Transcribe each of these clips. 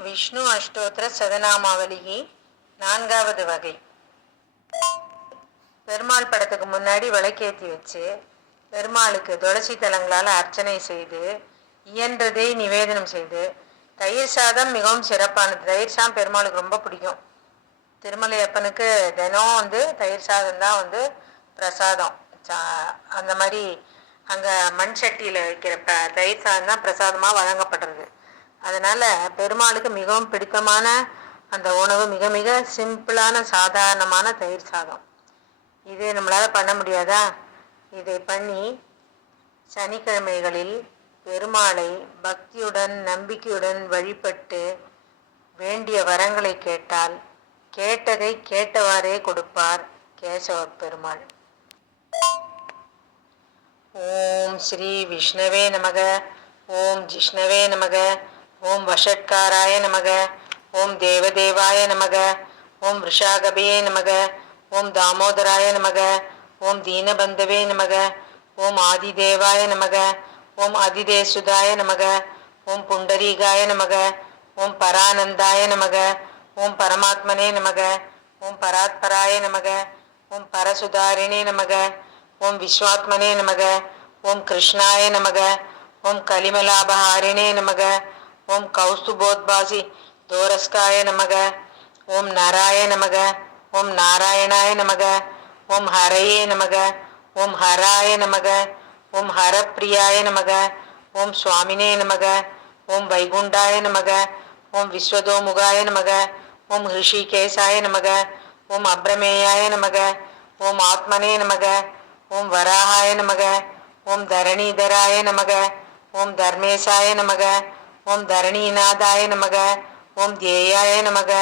விஷ்ணு அஷ்டோத்திர சதநாமாவளிகி நான்காவது வகை. பெருமாள் படத்துக்கு முன்னாடி விளக்கேற்றி வச்சு பெருமாளுக்கு துளசி தலங்களால் அர்ச்சனை செய்து இயன்றதை நிவேதனம் செய்து தயிர் சாதம் மிகவும் சிறப்பானது. தயிர் சாதம் பெருமாளுக்கு ரொம்ப பிடிக்கும். திருமலையப்பனுக்கு தினம் வந்து தயிர் சாதம் தான் வந்து பிரசாதம். சா- அந்த மாதிரி அங்கே மண் சட்டியில் வைக்கிற ப தயிர் சாதம் தான் பிரசாதமாக வழங்கப்படுறது. அதனால் பெருமாளுக்கு மிகவும் பிடித்தமான அந்த உணவு மிக மிக சிம்பிளான சாதாரணமான தயிர் சாதம். இது நம்மளால் பண்ண முடியாதா? இதை பண்ணி சனிக்கிழமைகளில் பெருமாளை பக்தியுடன் நம்பிக்கையுடன் வழிபட்டு வேண்டிய வரங்களை கேட்டால் கேட்டதை கேட்டவாறே கொடுப்பார் கேசவ பெருமாள். ஓம் ஸ்ரீ விஷ்ணவே நமக. ஓம் ஜிஷ்ணவே நமக. ஓம் வஷட்காராய நமக ஓம் தேவதேவாய நமக ஓம் ரிஷாகபியே நமக ஓம் தாமோதராய நமக ஓம் தீனபந்தவே நமக ஓம் ஆதிதேவாய நமக ஓம் அதிதேசுதாய நமக ஓம் புண்டரீகாய நமக ஓம் பரானந்தாய நமக ஓம் பரமாத்மனே நமக ஓம் பராத்பராய நமக ஓம் பரசுதாரிணே நமக ஓம் விஸ்வாத்மனே நமக ஓம் கிருஷ்ணாய நமக ஓம் கலிமலாபஹாரிணே நமக ஓம் கௌஸ்துபோத்பாசி தோரஸ்காய நமக ஓம் நராய நமக ஓம் நாராயணாய நமக ஓம் ஹரையே நமக ஓம் ஹராய நமக ஓம் ஹரப்பிரியாய நமக ஓம் சுவாமினே நமக ஓம் வைகுண்டாய நமக ஓம் விஸ்வதோமுகாய நமக ஓம் ஹிருஷிகேசாய நமக ஓம் அப்ரமேயாய நமக ஓம் ஆத்மனே நமக ஓம் வராகாய நமக ஓம் தரணீதராய நமக ஓம் தர்மேசாய நமக ஓம் தரணிநாதாய நமக ஓம் தேயாய நமக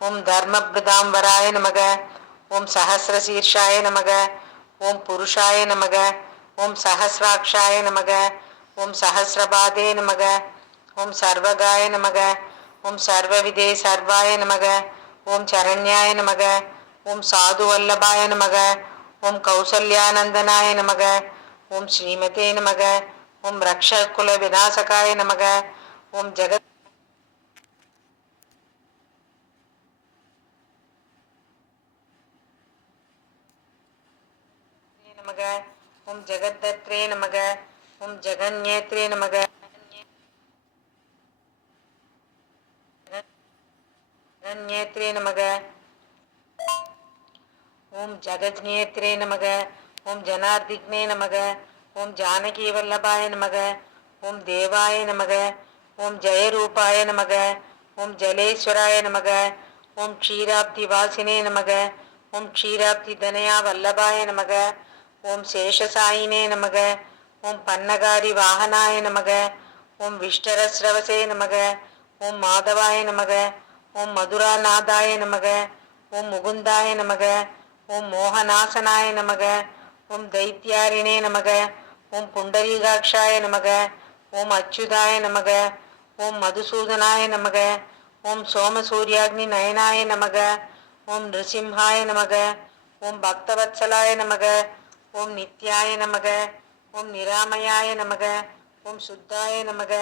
ஓம் தர்மபிரதாம்பராய நமக ஓம் சஹசிரசீர்ஷாய நமக ஓம் புருஷாய நமக ஓம் சஹசிராட்சாய நமக ஓம் சஹசிரபாதே நமக ஓம் சர்வகாய நமக ஓம் சர்வவிதே சர்வாய நமக ஓம் சரண்யாய நமக ஓம் சாதுவல்லபாய நமக ஓம் கௌசல்யானந்தனாய நமக ஓம் ஸ்ரீமதே நமக ஓம் ரக்ஷகுல விநாசகாய நமக ஓம் ஜெகத் நமக ஓம் ஜெகத்தத்ரே நமக ஓம் ஜெகன்யேத்ரே நமக ஜெகன்யேத்ரே நமக ஓம் ஜகஜ்நேத்ரே நமக ஓம் ஜனார்திக்னே நமக ஓம் ஜானகி வல்லபாய நமக ஓம் தேவாய நமக ஓம் ஜெயரூபாய நமக ஓம் ஜலேஸ்வராய நமக ஓம் க்ஷீராப்தி வாசினே நமக ஓம் க்ஷீராப்தி தனயா வல்லபாய நமக ஓம் சேஷசாயினே நமக ஓம் பன்னகாரி வாகனாய நமக ஓம் விஷ்டரஸ்ரவசே நமக ஓம் மாதவாய நமக ஓம் மதுராநாதாய நமக ஓம் முகுந்தாய நமக ஓம் மோகநாசனாய நமக ஓம் தைத்தியாரிணே நமக ஓம் புண்டரீகாட்சாய நமக ஓம் அச்சுதாய நமக ஓம் மதுசூதனாய நமக ஓம் சோமசூரியாக்னி நயனாய நமக ஓம் நிருசிம்ஹாய நமக ஓம் பக்தவத்சலாய நமக ஓம் நித்யாய நமக ஓம் நிராமயாய நமக ஓம் சுத்தாய நமக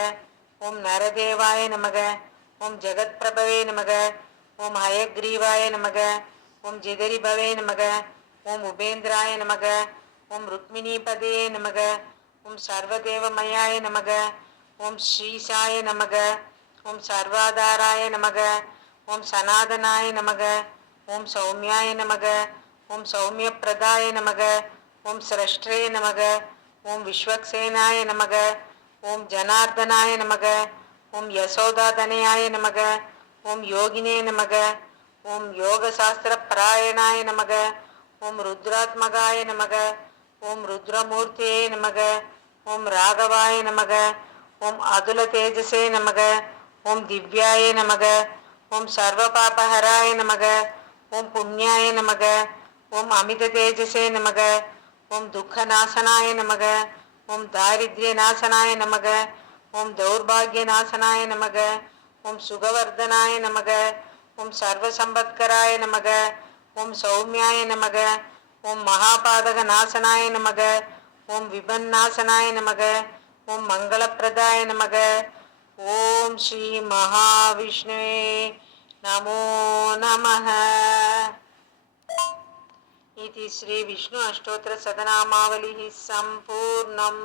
ஓம் நரதேவாய நமக ஓம் ஜெகத்பிரபவே நமக ஓம் ஹயக்ரீவாய நமக ஓம் ஜிதரிபவே நமக ஓம் உபேந்திராய நமக ஓம் ருக்மிணிபதே நமக ஓம் சர்வதேவமயாய நமக ஓம் ஸ்ரீசாய நமக ஓம் சர்வாதாராய நமக ஓம் சனாதனாய நமக ஓம் சௌமியாய நமக ஓம் சௌமிய பிரதாய நமக ஓம் சிரஷ்டே நமக ஓம் விஸ்வக்சேனாய நமக ஓம் ஜனார்தனாய நமக ஓம் யசோதாதனையாய நமக ஓம் யோகினே நமக ஓம் யோகசாஸ்திர யோகசாஸ்திரப்பராயணாய நமக ஓம் ருத்ராத்மகாய நமக ஓம் ருத்ரமூர்த்தியே நமக ஓம் ராகவாய நமக ஓம் அதுல தேஜசே நமக ஓம் திவ்யாய நமக ஓம் சர்வ பாபஹராய நமக ஓம் புண்ணியாய நமக ஓம் அமித தேஜசே நமக ஓம் துக்கநாசனாய நமக ஓம் தாரித்ரியநாசனாய நமக ஓம் தௌர்பாகியநாசனாய நமக ஓம் சுகவர்தனாய நமக ஓம் சர்வசம்பத்கராய நமக ஓம் சௌமியாய நமக ஓம் மகாபாதக நாசனாய நமக ஓம் விபன்னாசனாய நமக ஓம் மங்களப்பிரதாய நமக ॐ श्रीमहाविष्णवे नमो नमः इति श्रीविष्णु अष्टोत्तरशतनामावलिः सम्पूर्णम्